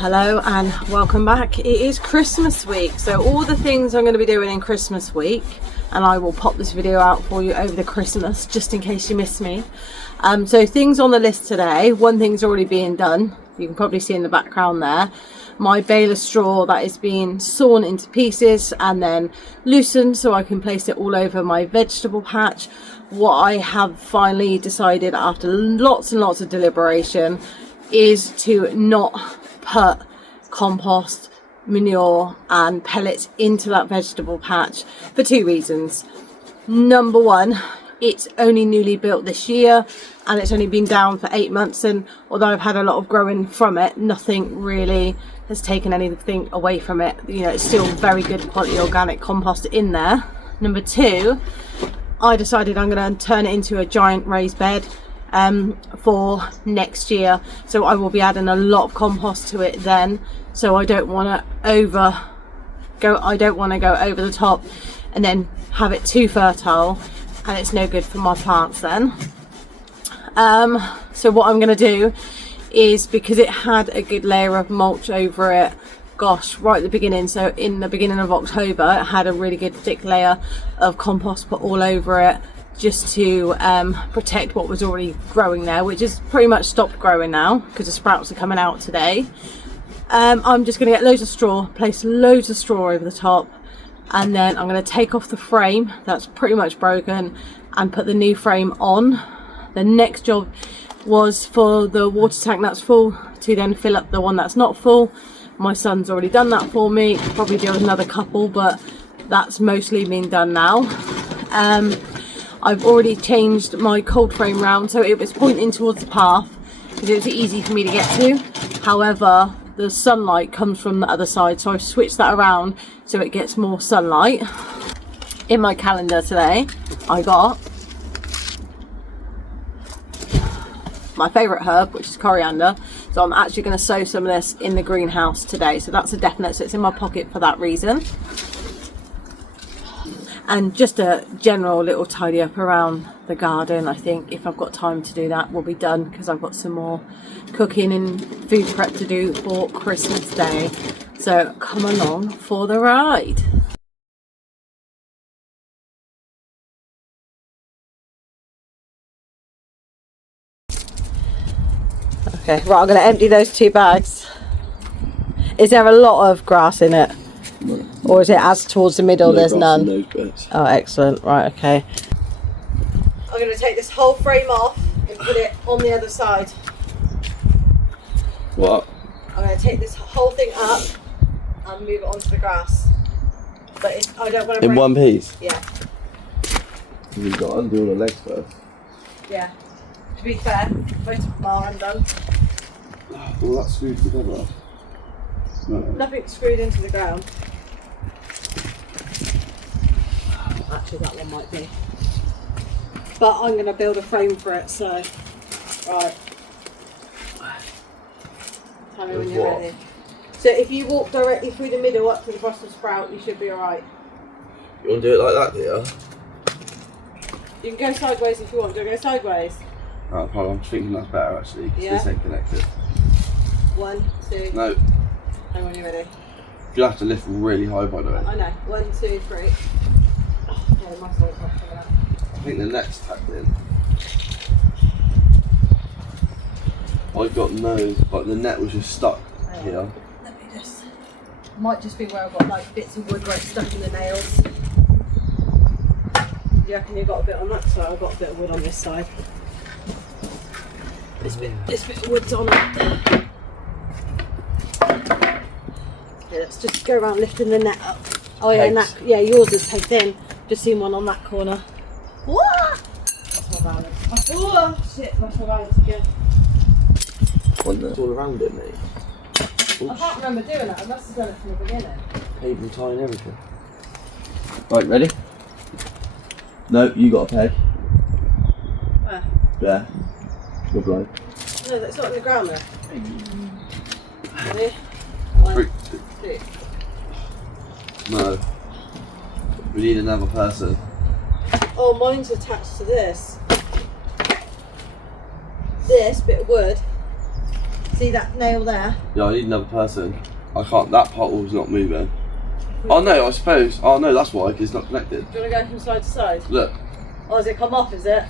Hello and welcome back. It is Christmas week, so all the things I'm going to be doing in Christmas week, and I will pop this video out for you over the Christmas just in case you miss me. So things on the list today, one thing's already being done, you can probably see in the background there, my baler straw that is being sawn into pieces and then loosened so I can place it all over my vegetable patch. What I have finally decided after lots and lots of deliberation is to not put compost, manure and pellets into that vegetable patch for two reasons. Number one, it's only newly built this year and it's only been down for 8 months, and although I've had a lot of growing from it, nothing really has taken anything away from it. You know, it's still very good quality organic compost in there. Number two, I decided I'm going to turn it into a giant raised bed for next year, so I will be adding a lot of compost to it then, so I don't want to go over the top and then have it too fertile and it's no good for my plants then. So what I'm going to do is, because it had a good layer of mulch over it, gosh, right at the beginning, so in the beginning of October, it had a really good thick layer of compost put all over it, just to protect what was already growing there, which is pretty much stopped growing now because the sprouts are coming out today. I'm just going to get loads of straw, place loads of straw over the top, and then I'm going to take off the frame that's pretty much broken and put the new frame on. The next job was for the water tank that's full to then fill up the one that's not full. My son's already done that for me, probably do another couple, but that's mostly been done now. I've already changed my cold frame round so it was pointing towards the path because it was easy for me to get to. However, the sunlight comes from the other side, so I've switched that around so it gets more sunlight. In my calendar today, I got my favourite herb, which is coriander, so I'm actually going to sow some of this in the greenhouse today, so that's a definite, so it's in my pocket for that reason. And just a general little tidy up around the garden. I think if I've got time to do that, we'll be done, because I've got some more cooking and food prep to do for Christmas Day. So come along for the ride. Okay, right, I'm going to empty those 2 bags. Is there a lot of grass in it? Or is it as towards the middle, there's none? Oh, excellent. Right, okay. I'm going to take this whole frame off and put it on the other side. What? I'm going to take this whole thing up and move it onto the grass. But I don't want to in one piece? Yeah. You've got to undo all the legs first. Yeah. To be fair, most of them are undone. All that screwed together. No. Nothing screwed into the ground. Actually, that one might be. But I'm going to build a frame for it, so. Right. Tell me when you're ready. So if you walk directly through the middle up to the Brussels sprout, you should be alright. You want to do it like that, do you? You can go sideways if you want. Do you go sideways? Right, hold on, I'm thinking that's better actually, because this ain't connected. 1, 2. No. Tell me when you're ready. You'll have to lift really high, by the way. I know. 1, 2, 3. Oh, yeah, the muscle is not coming out. I think the net's tacked in. I've got no, but the net was just stuck here. Let me just. Might just be where I've got like bits of wood where it's stuck in the nails. You reckon you've got a bit on that side? I've got a bit of wood on this side. This bit of wood's on it. Yeah, let's just go around lifting the net up. Oh yeah, and that, yeah, yours is pegged in. Just seen one on that corner. What? That's my balance. Oh shit, that's my balance again. It's all around it, mate. Oops. I can't remember doing that. I must have done it from the beginning. Cable tie and everything. Right, ready? No, you got a peg. Where? There. Good bloke. No, that's not in the ground there. Ready? 1, 2. No. We need another person. Oh, mine's attached to this. This bit of wood See that nail there? Yeah, I need another person. I can't, that pothole's not moving. Oh no, I suppose. Oh no, that's why, because it's not connected. Do you want to go from side to side? Look. Oh, has it come off, is it?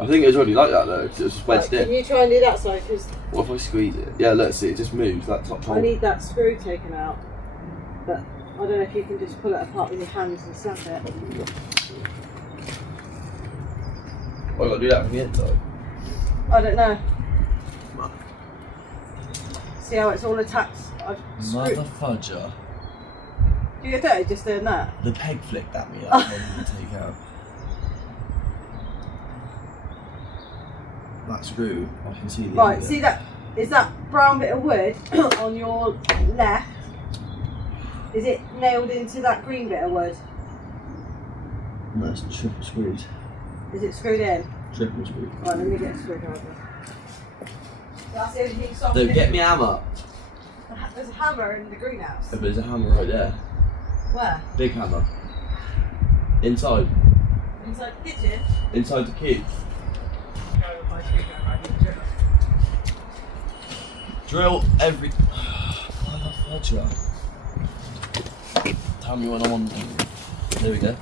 I think it was already like that though, because it was just wedged in. Can you try and do that side? Cause What if I squeeze it? Yeah, let's see, it just moves, that top hole. I need that screw taken out. But I don't know if you can just pull it apart with your hands and snap it. I've got to do that from the inside. I don't know. See how it's all attached? I've screwed. Mother fudger. Do you get dirty just doing that? The peg flicked at me. I wanted to take out. That screw, I can see the Right, end of see it. that? Is that brown bit of wood on your left? Is it nailed into that green bit of wood? No, it's triple screwed. Is it screwed in? Triple screwed. Right, let me get a screwdriver. That's the only thing soft. No, get me a hammer. There's a hammer in the greenhouse. Oh, there's a hammer right there. Where? Big hammer. Inside. Inside the kitchen? Inside the cube. Drill every... Mother fudger. Tell me when I'm on... There we go.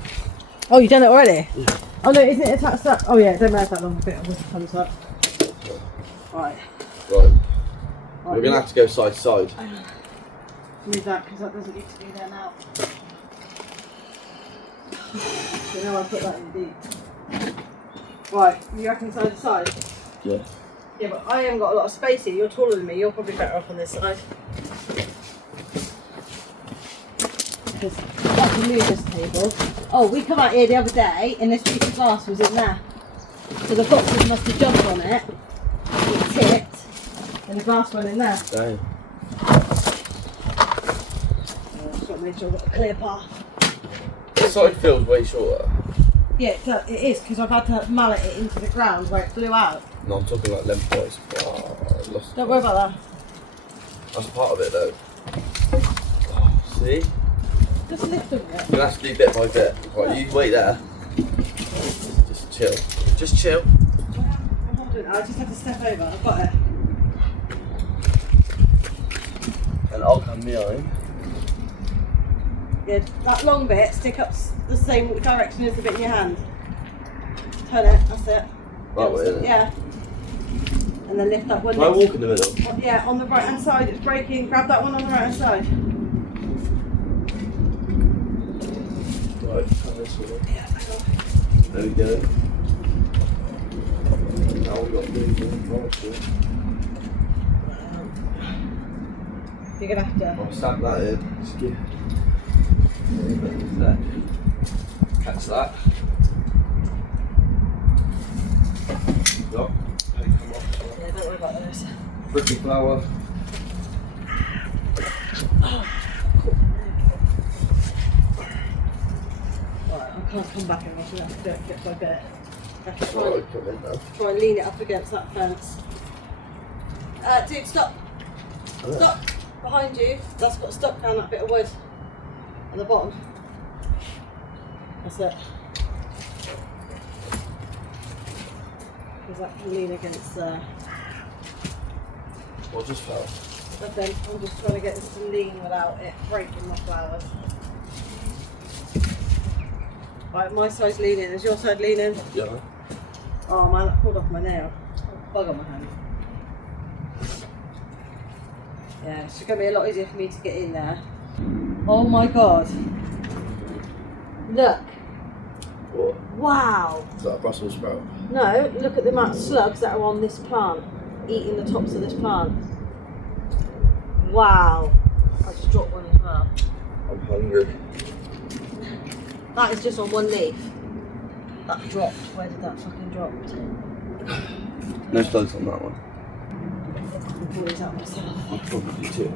Oh, you've done it already? Yeah. Oh no, isn't it attached up? Oh yeah, don't matter that long bit of wood comes up. Right. Right. We're going to have to go side to side. Move that because that doesn't need to be there now. So now I put that in deep. Right, you reckon side to side? Yeah. Yeah, but I haven't got a lot of space here. You're taller than me. You're probably better off on this side. Because I can move this table. Oh, we come out here the other day and this piece of glass was in there. So the boxes must have jumped on it. It tipped and the glass went in there. Damn. Just got to make sure I've got a clear path. This side feels way shorter. Yeah, it is because I've had to mallet it into the ground where it blew out. No, I'm talking like lengthwise. Oh, I lost. Don't worry about that. That's part of it though. Oh, see? Just lift a bit. You're gonna have to do bit by bit. Right, you wait there. Just chill. Just chill. I'm holding it. I just have to step over. I've got it. And I'll come behind. Yeah, that long bit, stick up the same direction as the bit in your hand. Turn it, that's it. That way, isn't it? Yeah. And then lift up one. Can I walk in the middle? Yeah, on the right hand side, it's breaking. Grab that one on the right hand side. Right, come this way. Yeah, hang on. There we go. Now we've got to move the control. You're going to have to. I'll stamp that in. Just give. There. Catch that. Stop. Hey, come off. Yeah, don't worry about those. Bricky flour. Right, I can't come back in. I'm going to have to do it bit by bit. I have to try, Right, come in now. try and lean it up against that fence. Dude, stop. Stop. Behind you. That's got stuck down that bit of wood. At the bottom. That's it. Because that can lean against there. What just fell? But then I'm just trying to get this to lean without it breaking my flowers. Right, my side's leaning. Is your side leaning? Yeah. Oh man, that pulled off my nail. Bug on my hand. Yeah, it's going to be a lot easier for me to get in there. Oh my god. Look. What? Wow. Is that a Brussels sprout? No, look at the amount of slugs that are on this plant, eating the tops of this plant. Wow. I just dropped one as well. I'm hungry. That is just on one leaf. That dropped. Where did that fucking drop? No slugs on that one. I'll pull these out myself. I'll probably do two.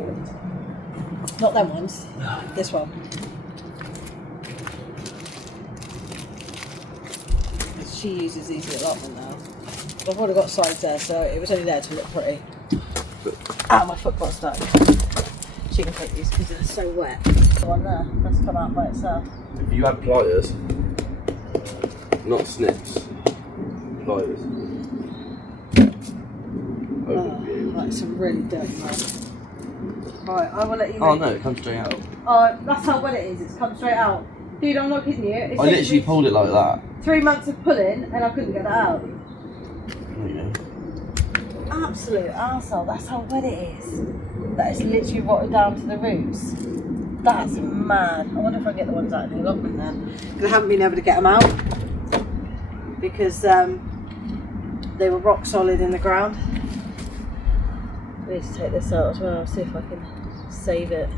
Not them ones. This one. She uses these a lot now. I've already got sides there, so it was only there to look pretty. Ah, my foot got stuck. She can take these because they're so wet. The one there, that's come out by itself. If you had pliers, not snips, pliers. Overview. Right, like some really dirty mud. Right, I will let you know. Oh no, it comes straight out. Oh, that's how wet it is. It's come straight out. Dude, I'm not kidding you. It's I literally pulled it like that. 3 months of pulling and I couldn't get that out. There you go. Absolute arsehole. That's how wet it is. That is literally rotted down to the roots. That's mad. I wonder if I can get the ones out of the allotment then. Because I haven't been able to get them out. Because they were rock solid in the ground. I need to take this out as well, see if I can save it.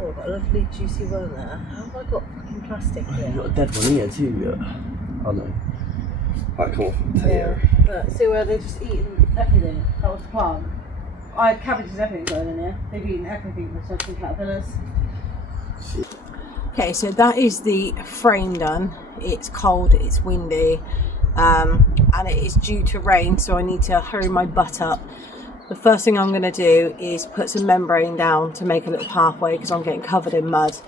Oh, I've got a lovely juicy worm there. How have I got fucking plastic here? You've got a dead one here too. Oh no. Right, come on. Yeah. But see where they're just eating everything. That was the plant. I had cabbages and everything going in here. They've eaten everything besides some caterpillars. Okay, so that is the frame done. It's cold, it's windy, and it is due to rain, so I need to hurry my butt up. The first thing I'm going to do is put some membrane down to make a little pathway because I'm getting covered in mud.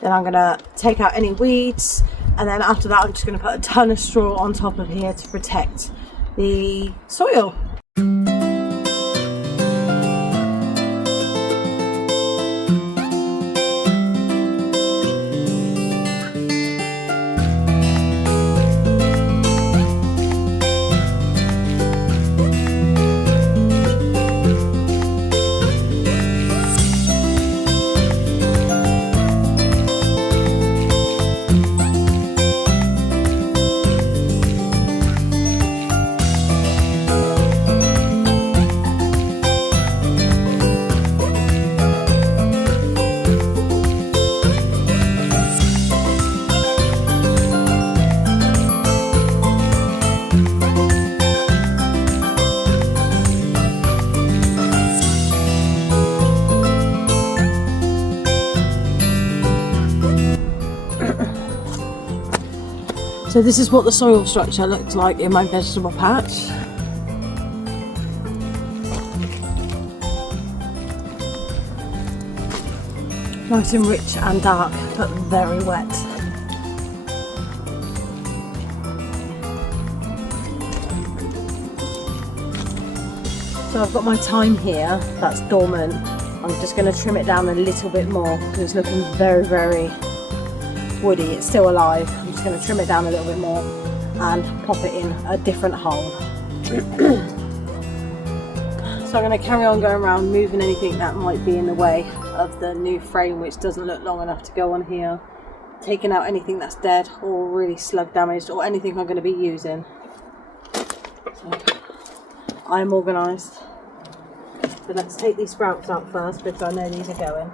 Then I'm going to take out any weeds, and then after that I'm just going to put a ton of straw on top of here to protect the soil. So this is what the soil structure looks like in my vegetable patch. Nice and rich and dark, but very wet. So I've got my thyme here, that's dormant. I'm just going to trim it down a little bit more because it's looking very, very woody. It's still alive. I'm just going to trim it down a little bit more and pop it in a different hole. So I'm going to carry on going around moving anything that might be in the way of the new frame, which doesn't look long enough to go on here, taking out anything that's dead or really slug damaged or anything I'm going to be using. So I'm organised. So let's take these sprouts out first because I know these are going.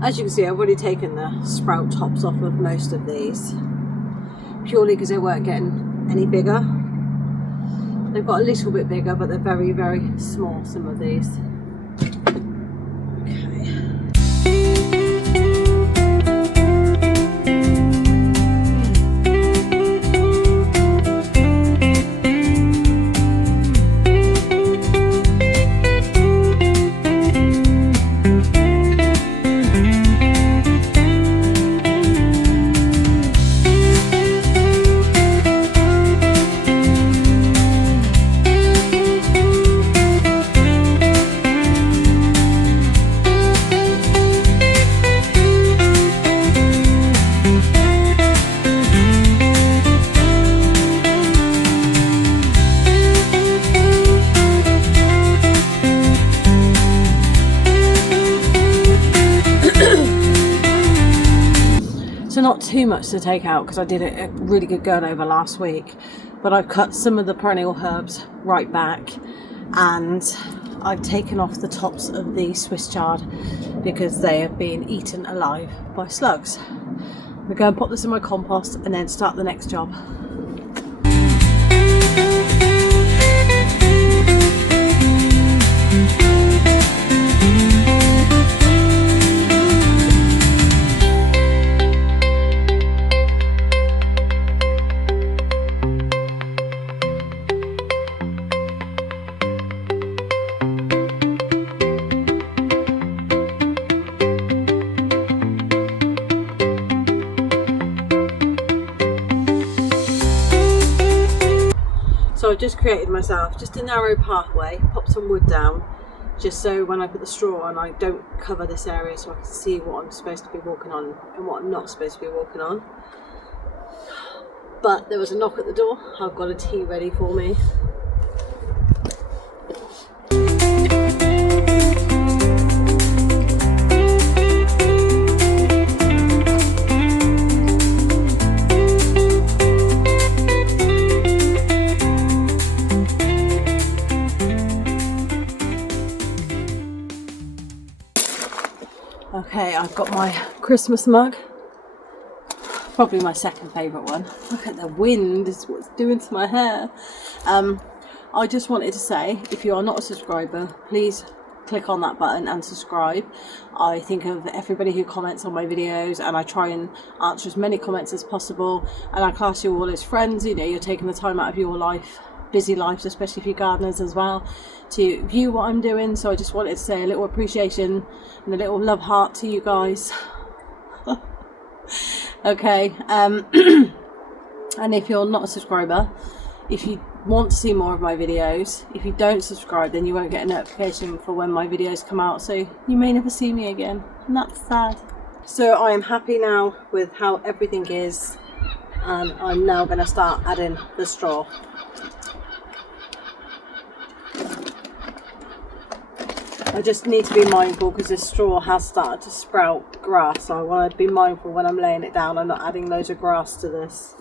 As you can see, I've already taken the sprout tops off of most of these, purely because they weren't getting any bigger. They've got a little bit bigger, but they're very, very small, some of these. So not too much to take out because I did a really good going over last week, but I've cut some of the perennial herbs right back, and I've taken off the tops of the Swiss chard because they have been eaten alive by slugs. We're going to pop this in my compost and then start the next job. So I just created myself just a narrow pathway, pop some wood down, just so when I put the straw on I don't cover this area, so I can see what I'm supposed to be walking on and what I'm not supposed to be walking on. But there was a knock at the door. I've got a tea ready for me. Okay, I've got my Christmas mug. Probably my second favourite one. Look at the wind, is what's doing to my hair. I just wanted to say, if you are not a subscriber, please click on that button and subscribe. I think of everybody who comments on my videos, and I try and answer as many comments as possible, and I class you all as friends. You know, you're taking the time out of your life, busy lives, especially if you're gardeners as well, to view what I'm doing. So I just wanted to say a little appreciation and a little love heart to you guys. Okay, and if you're not a subscriber, if you want to see more of my videos, if you don't subscribe, then you won't get a notification for when my videos come out, so you may never see me again, and that's sad. So I am happy now with how everything is, and I'm now going to start adding the straw. I just need to be mindful because this straw has started to sprout grass, so I want to be mindful when I'm laying it down I'm not adding loads of grass to this.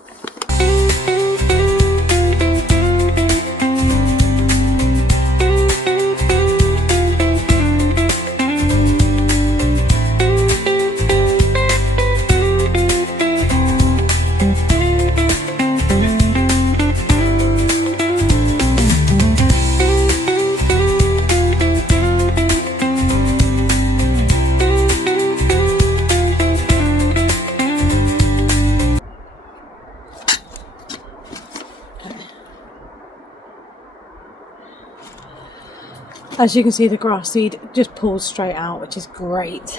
As you can see, the grass seed just pulls straight out, which is great.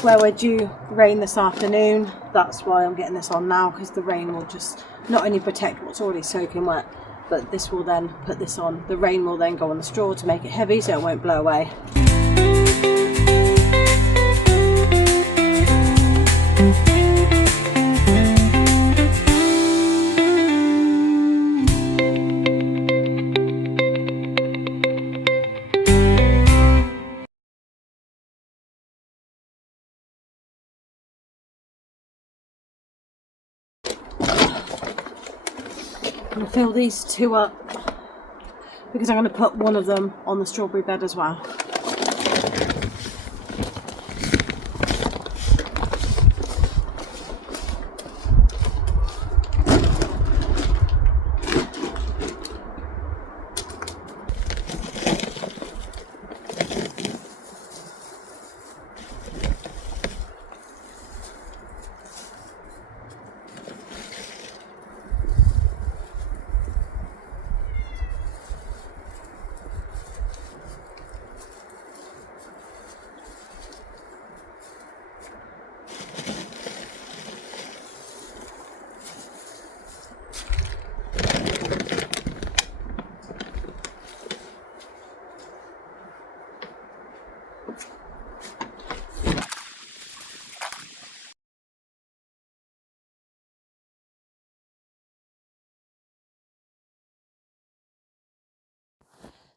Where we're due rain this afternoon, that's why I'm getting this on now, because the rain will just not only protect what's already soaking wet, but this will then put this on. The rain will then go on the straw to make it heavy so it won't blow away. I'm going to fill these two up because I'm going to put one of them on the strawberry bed as well.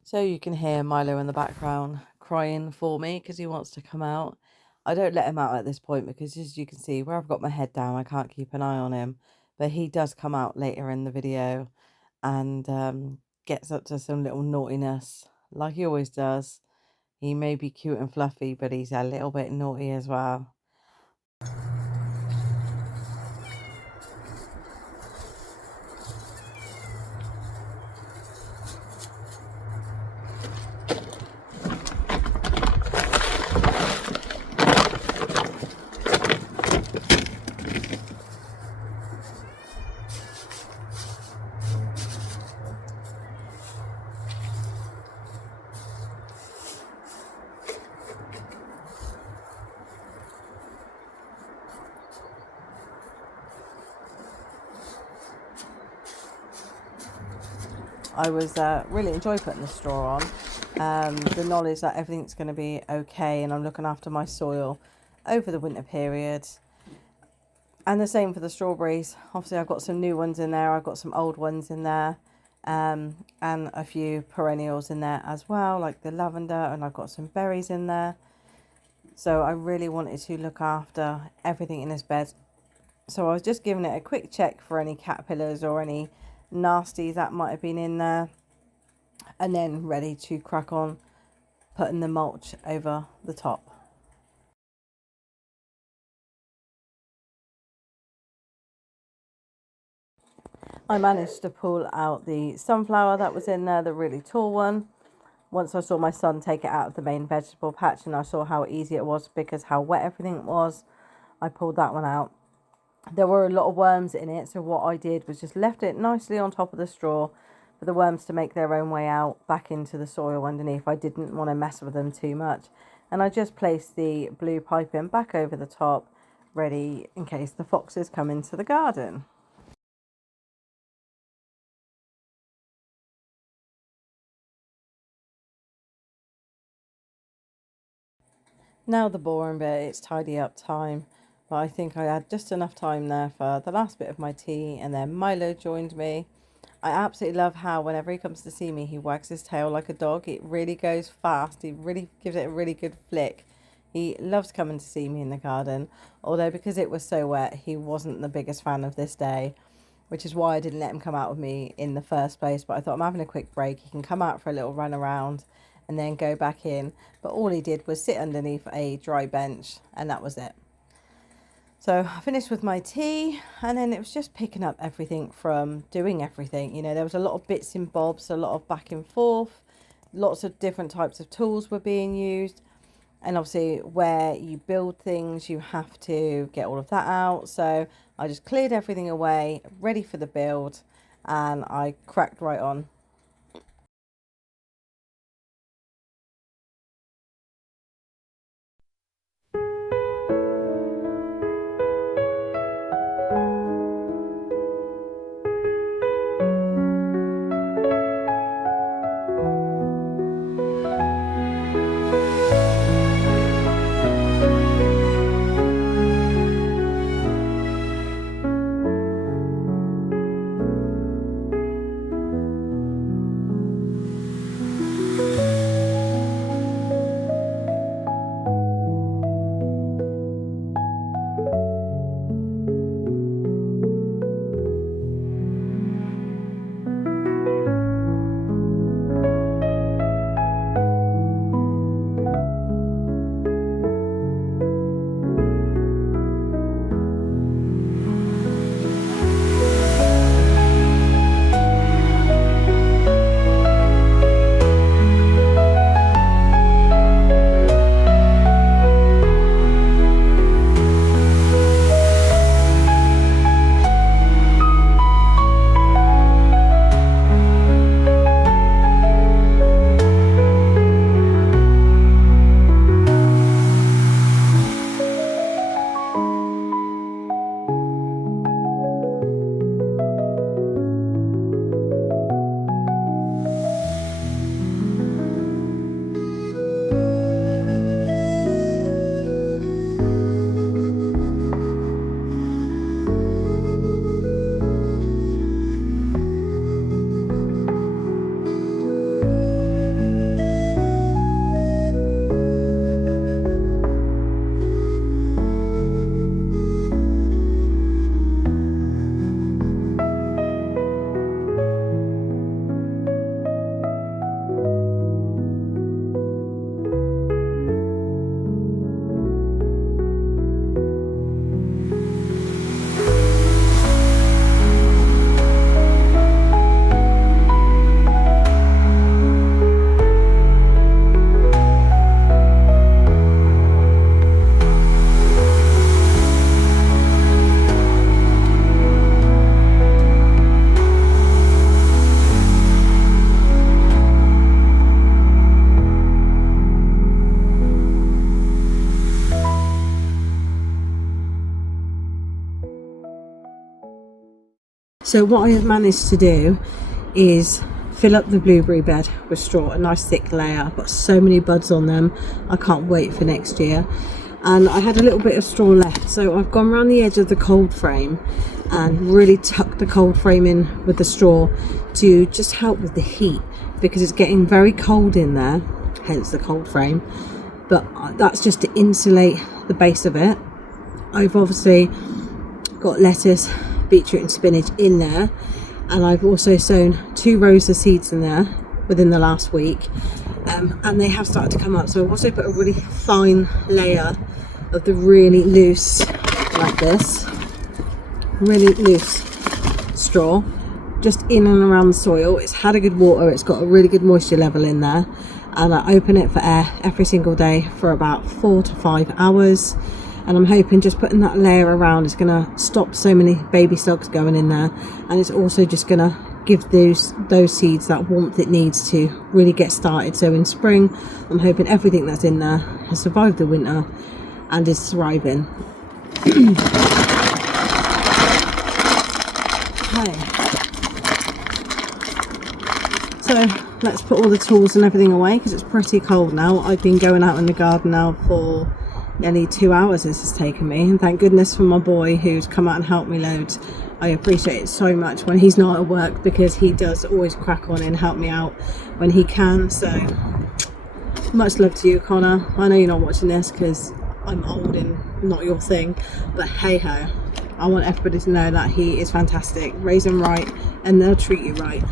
So you can hear Milo in the background crying for me because he wants to come out. I don't let him out at this point because, as you can see, where I've got my head down, I can't keep an eye on him. But he does come out later in the video and gets up to some little naughtiness like he always does. He may be cute and fluffy, but he's a little bit naughty as well. I was really enjoy putting the straw on. The knowledge that everything's going to be okay and I'm looking after my soil over the winter period. And the same for the strawberries. Obviously I've got some new ones in there, I've got some old ones in there, and a few perennials in there as well, like the lavender, and I've got some berries in there. So I really wanted to look after everything in this bed. So I was just giving it a quick check for any caterpillars or any nasties that might have been in there, and then ready to crack on putting the mulch over the top. I managed to pull out the sunflower that was in there, the really tall one. Once I saw my son take it out of the main vegetable patch and I saw how easy it was because how wet everything was, I pulled that one out. There were a lot of worms in it, so what I did was just left it nicely on top of the straw for the worms to make their own way out back into the soil underneath. I didn't want to mess with them too much. And I just placed the blue piping back over the top, ready in case the foxes come into the garden. Now the boring bit, it's tidy up time. But I think I had just enough time there for the last bit of my tea, and then Milo joined me. I absolutely love how whenever he comes to see me, he wags his tail like a dog. It really goes fast. He really gives it a really good flick. He loves coming to see me in the garden, although because it was so wet, he wasn't the biggest fan of this day, which is why I didn't let him come out with me in the first place. But I thought, I'm having a quick break. He can come out for a little run around and then go back in. But all he did was sit underneath a dry bench, and that was it. So I finished with my tea, and then it was just picking up everything from doing everything. You know, there was a lot of bits and bobs, a lot of back and forth, lots of different types of tools were being used. And obviously where you build things, you have to get all of that out. So I just cleared everything away, ready for the build, and I cracked right on. So what I have managed to do is fill up the blueberry bed with straw, a nice thick layer. I've got so many buds on them, I can't wait for next year. And I had a little bit of straw left, so I've gone around the edge of the cold frame and really tucked the cold frame in with the straw to just help with the heat, because it's getting very cold in there, hence the cold frame. But that's just to insulate the base of it. I've obviously got lettuce, beetroot and spinach in there, and I've also sown 2 rows of seeds in there within the last week, and they have started to come up. So I've also put a really fine layer of the really loose, like this, really loose straw just in and around the soil. It's had a good water, it's got a really good moisture level in there, and I open it for air every single day for about 4 to 5 hours. And I'm hoping just putting that layer around is going to stop so many baby slugs going in there, and it's also just going to give those seeds that warmth it needs to really get started. So in spring, I'm hoping everything that's in there has survived the winter and is thriving. Okay, so let's put all the tools and everything away because it's pretty cold now. I've been going out in the garden now for nearly 2 hours this has taken me, and thank goodness for my boy who's come out and helped me loads. I appreciate it so much when he's not at work, because he does always crack on and help me out when he can. So much love to you, Connor. I know you're not watching this because I'm old and not your thing, but hey ho, I want everybody to know that he is fantastic. Raise him right and they'll treat you right.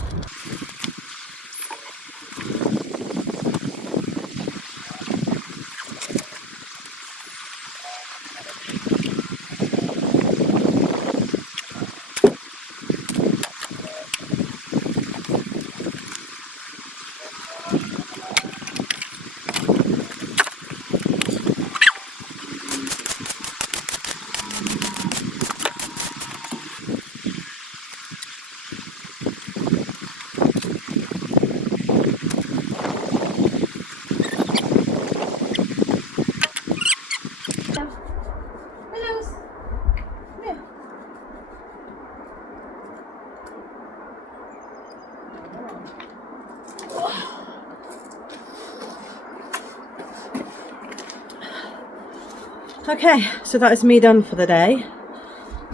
Okay, so that is me done for the day.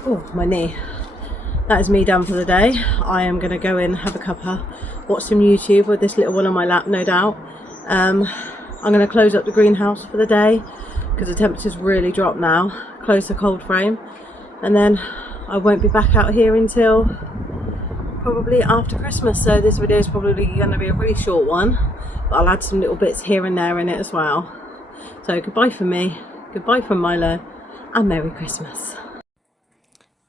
Oh, my knee. That is me done for the day. I am going to go in, have a cuppa, watch some YouTube with this little one on my lap, no doubt. I'm going to close up the greenhouse for the day because the temperature's really dropped now. Close the cold frame, and then I won't be back out here until probably after Christmas. So this video is probably going to be a really short one, but I'll add some little bits here and there in it as well. So goodbye from me. Goodbye from Milo, and Merry Christmas.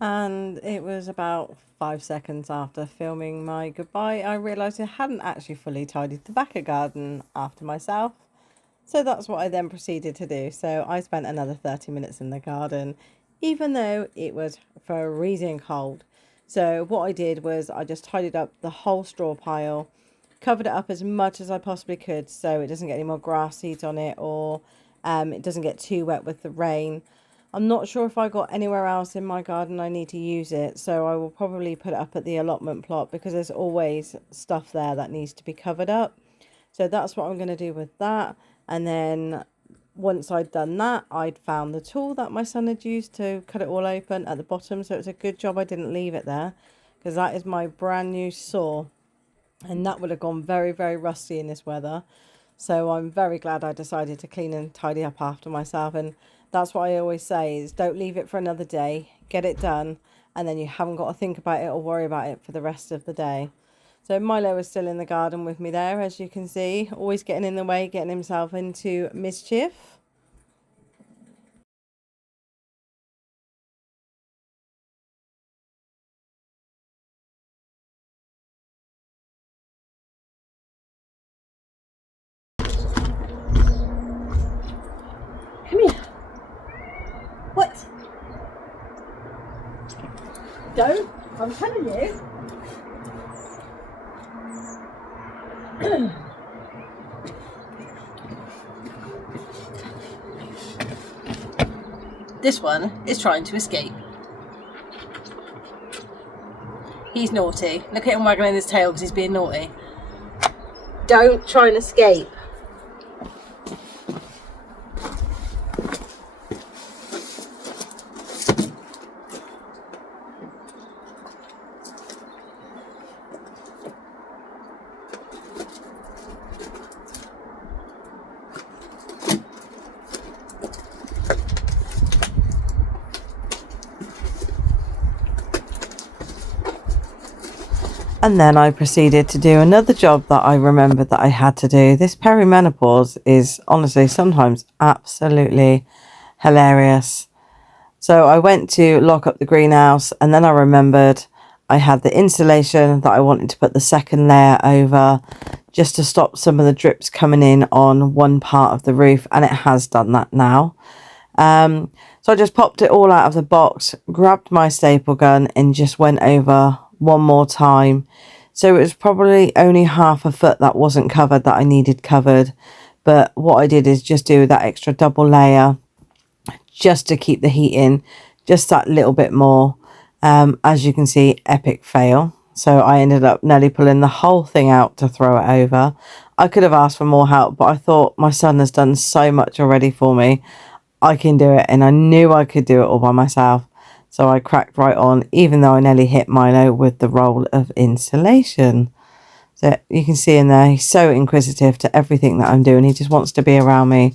And it was about 5 seconds after filming my goodbye, I realised I hadn't actually fully tidied the back of garden after myself. So that's what I then proceeded to do. So I spent another 30 minutes in the garden, even though it was freezing cold. So what I did was I just tidied up the whole straw pile, covered it up as much as I possibly could so it doesn't get any more grass seeds on it, or it doesn't get too wet with the rain. I'm not sure if I got anywhere else in my garden I need to use it, so I will probably put it up at the allotment plot because there's always stuff there that needs to be covered up. So that's what I'm going to do with that. And then once I'd done that, I'd found the tool that my son had used to cut it all open at the bottom. So it's a good job I didn't leave it there, because that is my brand new saw, and that would have gone very, very rusty in this weather. So I'm very glad I decided to clean and tidy up after myself. And that's what I always say, is don't leave it for another day. Get it done, and then you haven't got to think about it or worry about it for the rest of the day. So Milo is still in the garden with me there, as you can see, always getting in the way, getting himself into mischief. Come here. What? Don't. I'm telling you. This one is trying to escape. He's naughty. Look at him waggling his tail because he's being naughty. Don't try and escape. And then I proceeded to do another job that I remembered that I had to do. This perimenopause is honestly sometimes absolutely hilarious. So I went to lock up the greenhouse, and then I remembered I had the insulation that I wanted to put the second layer over just to stop some of the drips coming in on one part of the roof, and it has done that now. So I just popped it all out of the box, grabbed my staple gun and just went over one more time. So it was probably only half a foot that wasn't covered that I needed covered. But what I did is just do that extra double layer just to keep the heat in just that little bit more. As you can see, epic fail. So I ended up nearly pulling the whole thing out to throw it over. I could have asked for more help, but I thought my son has done so much already for me. I can do it, and I knew I could do it all by myself. So I cracked right on, even though I nearly hit Milo with the roll of insulation. So you can see in there, he's so inquisitive to everything that I'm doing. He just wants to be around me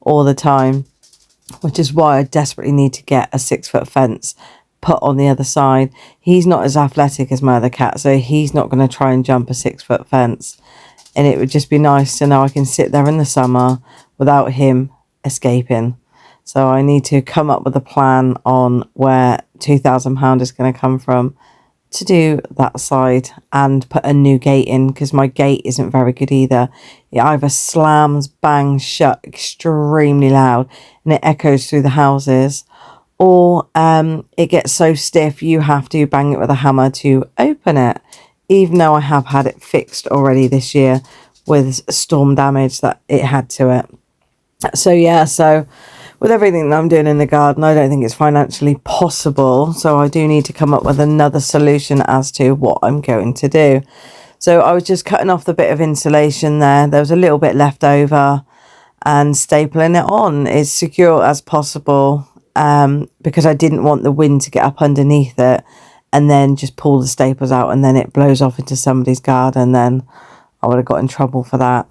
all the time, which is why I desperately need to get a 6-foot fence put on the other side. He's not as athletic as my other cat, so he's not going to try and jump a 6-foot fence. And it would just be nice to know I can sit there in the summer without him escaping. So I need to come up with a plan on where £2,000 is going to come from to do that side and put a new gate in, because my gate isn't very good either. It either slams, bangs shut extremely loud and it echoes through the houses, or it gets so stiff you have to bang it with a hammer to open it, even though I have had it fixed already this year with storm damage that it had to it. So yeah, so with everything that I'm doing in the garden, I don't think it's financially possible. So I do need to come up with another solution as to what I'm going to do. So I was just cutting off the bit of insulation there. There was a little bit left over, and stapling it on as secure as possible, because I didn't want the wind to get up underneath it and then just pull the staples out and then it blows off into somebody's garden. Then I would have got in trouble for that.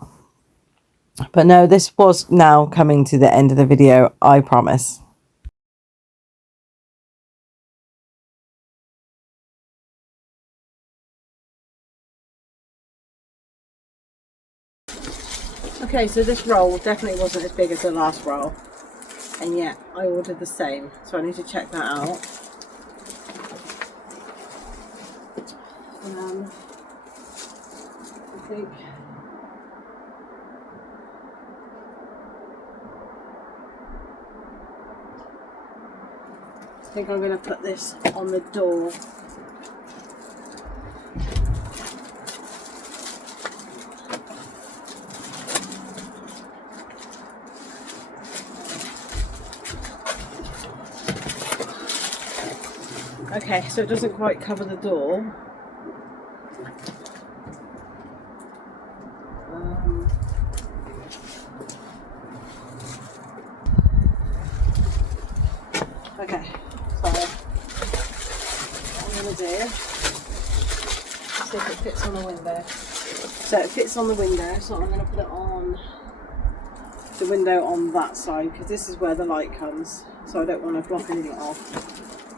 But no, this was now coming to the end of the video, I promise. Okay, so this roll definitely wasn't as big as the last roll, and yet I ordered the same, so I need to check that out. I think I'm going to put this on the door. Okay, so it doesn't quite cover the door. Okay, so what I'm going to do, see if it fits on the window. So it fits on the window, so I'm going to put it on the window on that side, because this is where the light comes, so I don't want to block anything off.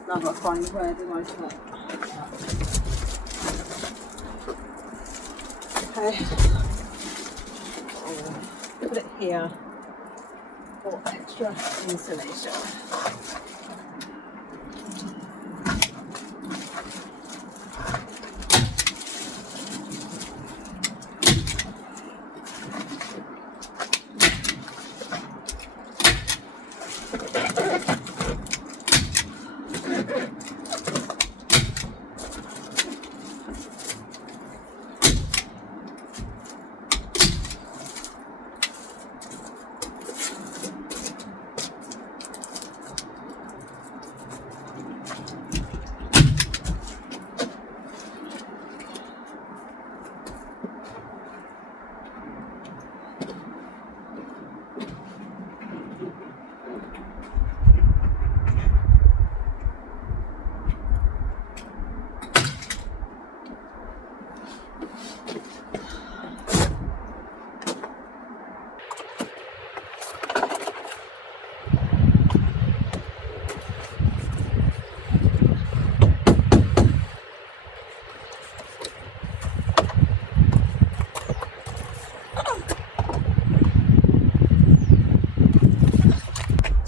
Now I've got to find where did I put. Okay, I'll put it here for extra insulation.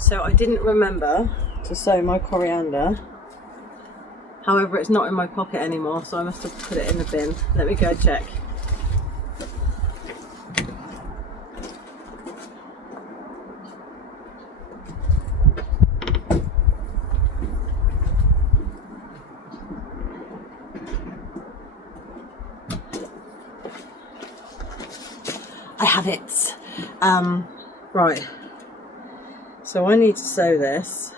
So I didn't remember to sow my coriander. However, it's not in my pocket anymore, so I must have put it in the bin. Let me go check. I have it. Right. So I need to sow this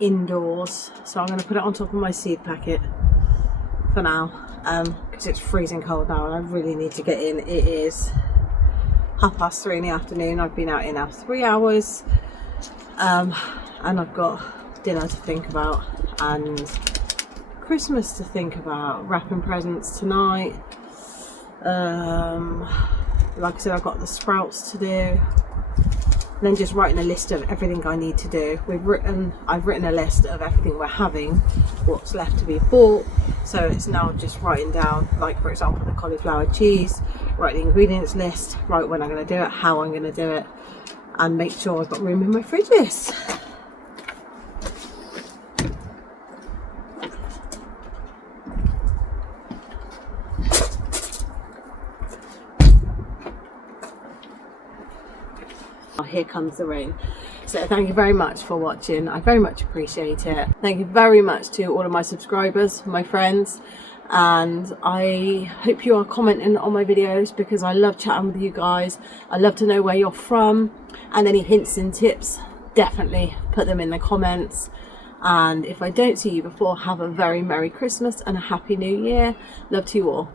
indoors, so I'm going to put it on top of my seed packet for now, because it's freezing cold now and I really need to get in. It is 3:30 in the afternoon. I've been out here now 3 hours, and I've got dinner to think about and Christmas to think about, wrapping presents tonight. Like I said, I've got the sprouts to do. And then just writing a list of everything I need to do. I've written a list of everything we're having, what's left to be bought. So it's now just writing down, like for example, the cauliflower cheese, write the ingredients list, write when I'm going to do it, how I'm going to do it, and make sure I've got room in my fridges. Here comes the rain. So thank you very much for watching. I very much appreciate it. Thank you very much to all of my subscribers, my friends, and I hope you are commenting on my videos because I love chatting with you guys. I love to know where you're from, and any hints and tips, definitely put them in the comments. And if I don't see you before, have a very Merry Christmas and a Happy New Year. Love to you all.